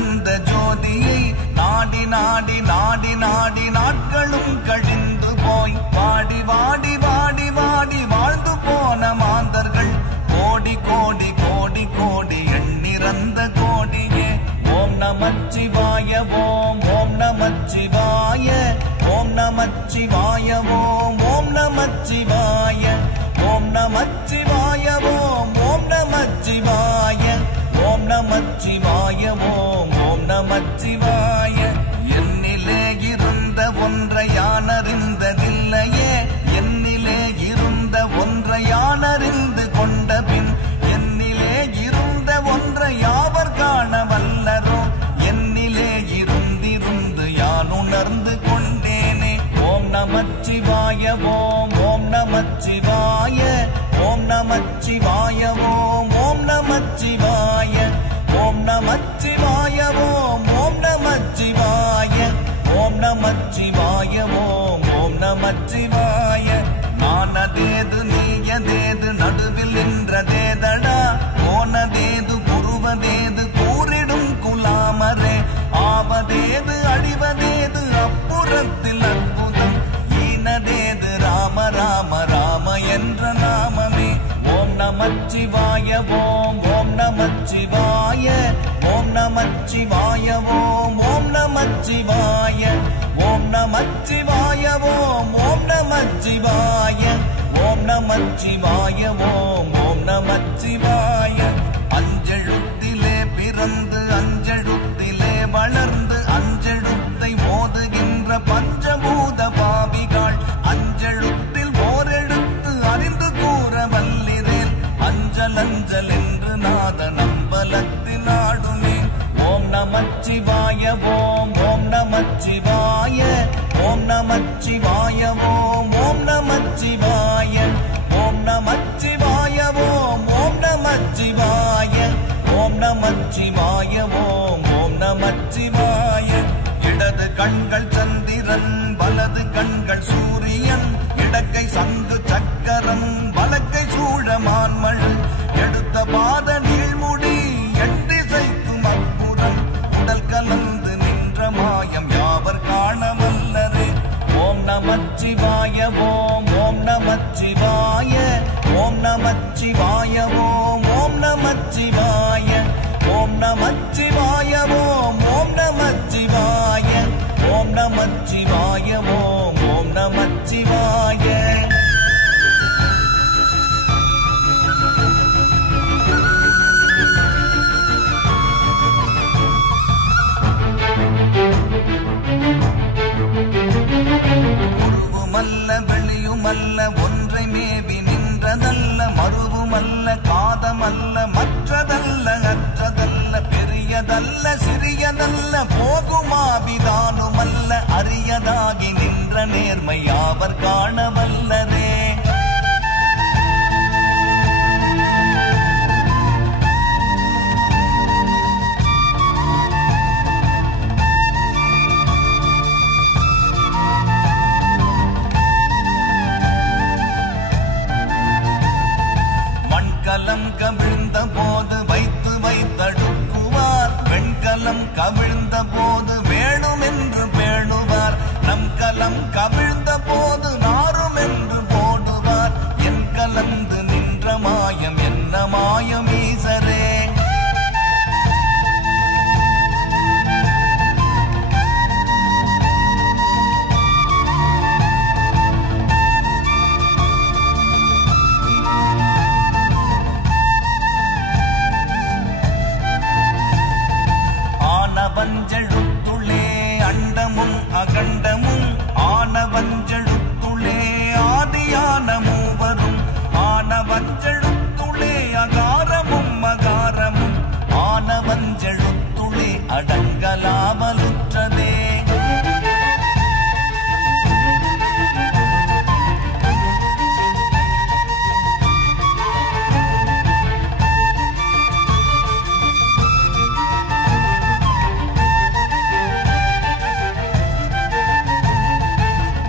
தந்த ஜோதியை நாடி நாடி நாடி நாடி நாட்களும் கழிந்து போய் வாடி வாடி வாடி வாடி வாழ்ந்து போன மாந்தர்கள் கோடி கோடி கோடி கோடி எண்ணிறந்த கோடியே. ஓம் நமச்சிவாய ஓம் ஓம் நமச்சிவாய ஓம் நமச்சிவாய ஓம் ஓம் நமச்சிவாய ஓம் நமச்சிவாய ஓம் ஓம் நமச்சிவாய ஓம் நமச்சிவாய ஓம் ஓம் நமச்சிவாய. என்னிலே இருந்த ஒன்றை யானறிந்ததில்லையே, என்னிலே இருந்த ஒன்றை யானறிந்து கொண்ட பின் என்னிலே இருந்த ஒன்றை யாவர் காண வல்லரோ, என்னிலே இருந்திருந்து யான் உணர்ந்து கொண்டேனே. ஓம் நமச்சிவாய ஓம் ஓம் நமச்சிவாய ஓம் நமச்சிவாய ஓம் ஓம் நமச்சிவாய ஓம் நமச்சிவாய ஓம் ஓம் நமச்சிவாய ஓம் நமச்சிவாய ஓம் ஓம் நமச்சிவாய. நானதேது நீயதேது நடுவில் நின்றதேதடா, போனதேது புருவதேது கூறிடும் குலாமரே, ஆவதேது அடிவதேது அப்புறத்தில் அற்புதம், ஈனதேது ராம ராம ராம என்ற நாமமே. ஓம் நமச்சிவாய ஓம் ஓம் நமச்சிவாய ஓம் நமச்சிவாய ஓம் ஓம் நமச்சிவாய ஓம் நமச்சிவாய ஓம் ஓம் நமச்சிவாய ஓம் நமச்சிவாய ஓம் ஓம் நமச்சிவாய. அஞ்செழுத்திலே பிறந்து அஞ்செழுத்திலே வளர்ந்து அஞ்செழுத்தை ஓதுகின்ற பஞ்சபூத பாவிகள் அஞ்செழுத்தில் ஓரெழுத்து அறிந்து கூற வல்லிரேன், அஞ்சல் அஞ்சல் என்று நாத நம்பலத்தில் ஆடுமே. ஓம் நமச்சிவாய ஓம் ஓம் நமச்சிவாய ஓம் நமச்சிவாய ஓம் ஓம் நமச்சிவாய ஓம் நமச்சிவாய ஓம் ஓம் நமச்சிவாய ஓம் நமச்சிவாய ஓம் ஓம் நமச்சிவாய. இடது கண்கள் சந்திரன் வலது கண்கள் சூரியன், இடக்கை சங்கு சக்கரம் வலக்கை சூழமான்மழு, எடுத்த பாத நீழ்முடி எண்டிசைக்கும் அப்புறம், உடல் கலந்து நின்ற மாயம் யாவர் காண வல்லரே. ஓம் நமச்சிவாய ஓம் ஓம் நமச்சிவாய ஓம் நமச்சிவாய ஓம் ஓம் நமச்சிவாய ஓம் நமச்சிவாய ஓம் ஓம் நமச்சிவாய ஓம் நமச்சிவாய ஓம் ஓம் நமச்சிவாய. உருவுமல்ல வெளியுமல்ல ஒன்றை மேவி நின்றதல்ல, மருவுமல்ல காதமல்ல மற்றதல்ல அற்றதல்ல, பெரியதல்ல சிறியதல்ல போகுமாவிதானுமல்ல, அரியதாகி நின்ற நேர்மை யாவர் காண வல்லரே. மண்கலம் கவிழ்ந்த போது வைத்து வைத்தடுக்குவார், வெண்கலம் கவிழ்ந்த போது வேணும் என்று பேணுவார், நம் கலம் கவிழ்ந்த போது நாரும் என்று போடுவார், என் கலந்து நின்ற மாயம் என்ன மாயம் ஈசரே. ஆனவஞ்செழுத்துளே அண்டமும் அகண்டமும், ஆனவஞ்செழுத்துளே ஆதியான மூவரும், ஆனவஞ்செழுத்துளே அகாரமும் அகாரமும், ஆனவஞ்செழுத்துளே அடங்கலாமலுற்றதே.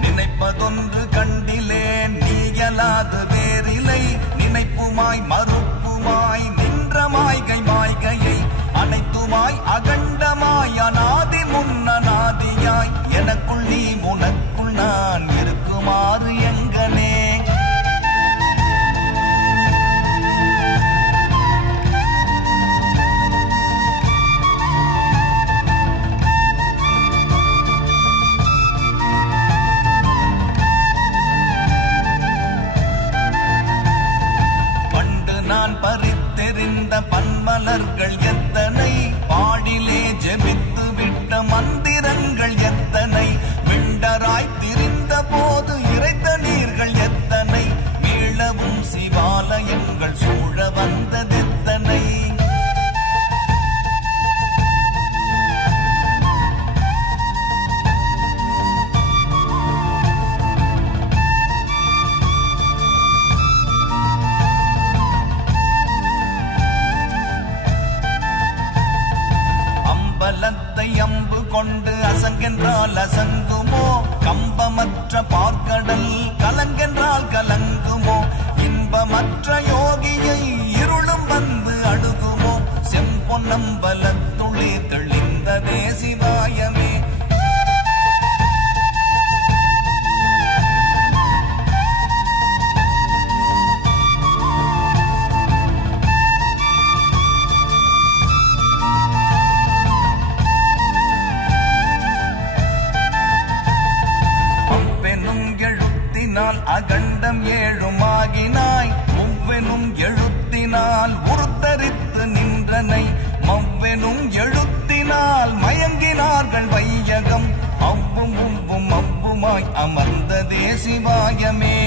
நினைப்பதொன்று கண்டிலேன் நீயலாது வேறிலை, நினைப்புமாய் மறுப்புமாய் நின்ற மாய்கை மாய்கையை அனைத்துமாய் அகண்டமாய் எனக்குள் நீ உனக்குள் நான் இருக்குமாறு எங்கனே. நான் பறித்தெறிந்த பன்மலர்கள் எத்தனை, பாடிலே ஜெபித்து விட்ட மந்திரங்கள் எத்தனை, விண்டராய் திரிந்த போது இறைத்த நீர்கள் எத்தனை, மீளவும் சிவாலயங்கள் சூழ வந்ததெத்தனை. பலத்தை அம்பு கொண்டு அசங்கென்றால் அசங்குமோ, கம்பமற்ற பார்க்கடல் கலங்கென்றால் கலங்குமோ, இன்பமற்ற யோகியை இருளும் வந்து அணுகுமோ, செம்பொன்னம்பலத்துளே தெளிந்ததே சிவாயமே. அகண்டம் ஏழுமாகினாய், முவ்வெனும் எழுத்தினால் உருத்தரித்து நின்றனை, மவ்வெனும் எழுத்தினால் மயங்கினார்கள் வையகம், அவ்வும் உவ்வும் அவ்வுமாய் அமர்ந்ததே சிவாயமே.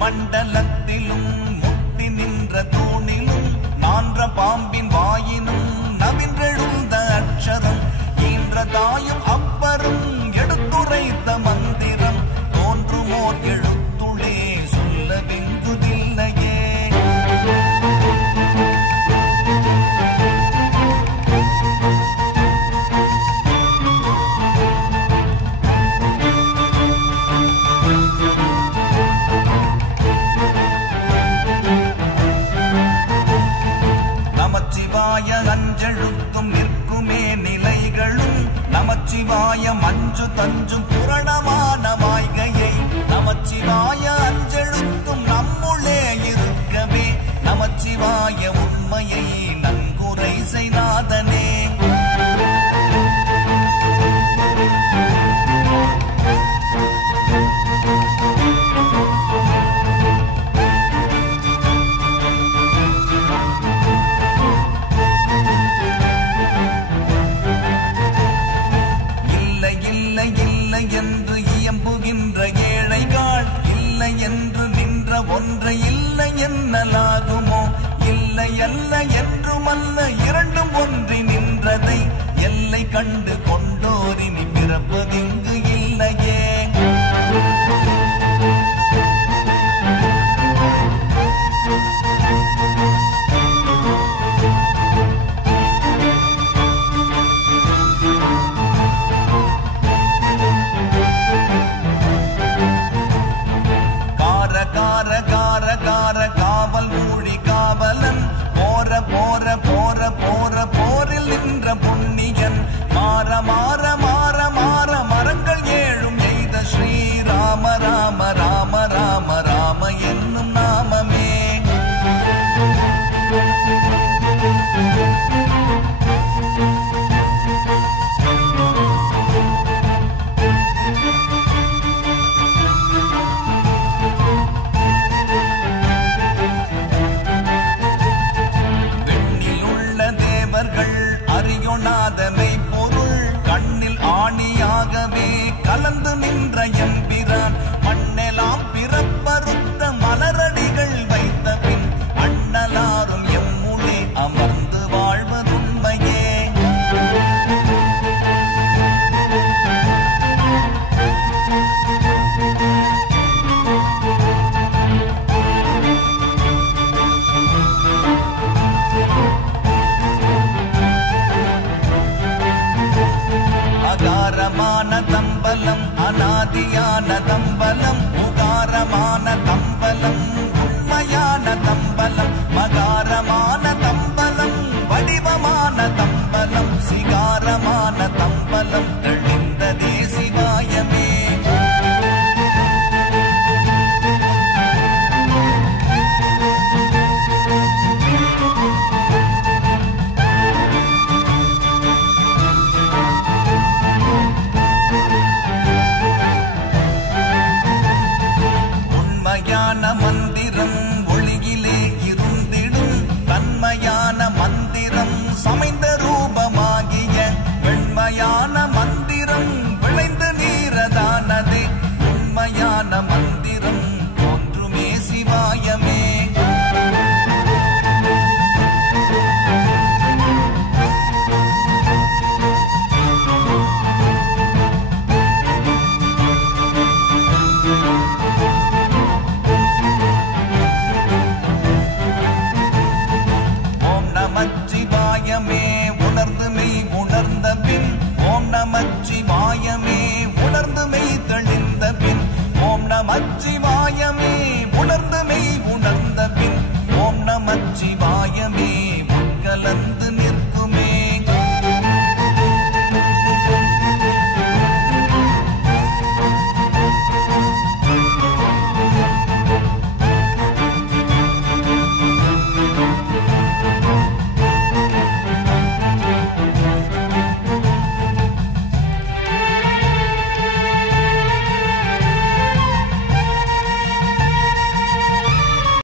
மண்டலத்திலும் முட்டி நின்ற தூணிலும் நான்ற பாம்பின் வாயினும் நவின்றெழுந்த அக்ஷரம், ஈன்ற தாயும் அப்பரும் எடுத்துரைத்த மந்திரம், தோன்றுமோர் எழுத்துளே சொல்ல வெங்குதில்லையே. நமச்சிவாய அஞ்செழுத்தும் நிற்குமே நிலைகளும், நமச்சிவாய மஞ்சு தஞ்சும் புரணமான மாய்கையை, நமச்சிவாய அஞ்செழுத்தும் நம்முள்ளே இருக்கவே, நமச்சிவாய உண்மையை நன்குரை செய்நாதனே. என்று இயம்புகின்ற ஏழைகள், இல்லை என்று நின்ற ஒன்றை இல்லை என்னலாகுமோ, இல்லை அல்ல என்றுமல்ல இரண்டும் ஒன்றி நின்றதை, எல்லை கண்டு கொண்டோரினி பிறப்பதிங்கு இல்லையே. காவல் ஊழி காவலன், போற போற போற போற போரில் நின்ற புண்ணியன், மாற மாற மாற மாற மரங்கள் ஏழும் எய்த ஸ்ரீராம ராம ராம ராம ராம என்னும் நாமமே. அறியொணாதனை பொருள் கண்ணில் ஆணியாகவே கலந்து நின்ற எம்பிரான், மண்ணெலாம் பிறப்பறுத்த மலரடிகள் வைத்த பின் அண்ணலாரும் எம்முளே அமர்ந்து வாழ்வதுண்மையே. அனாதியான தம்பலம் உகாரமான தம்பலம்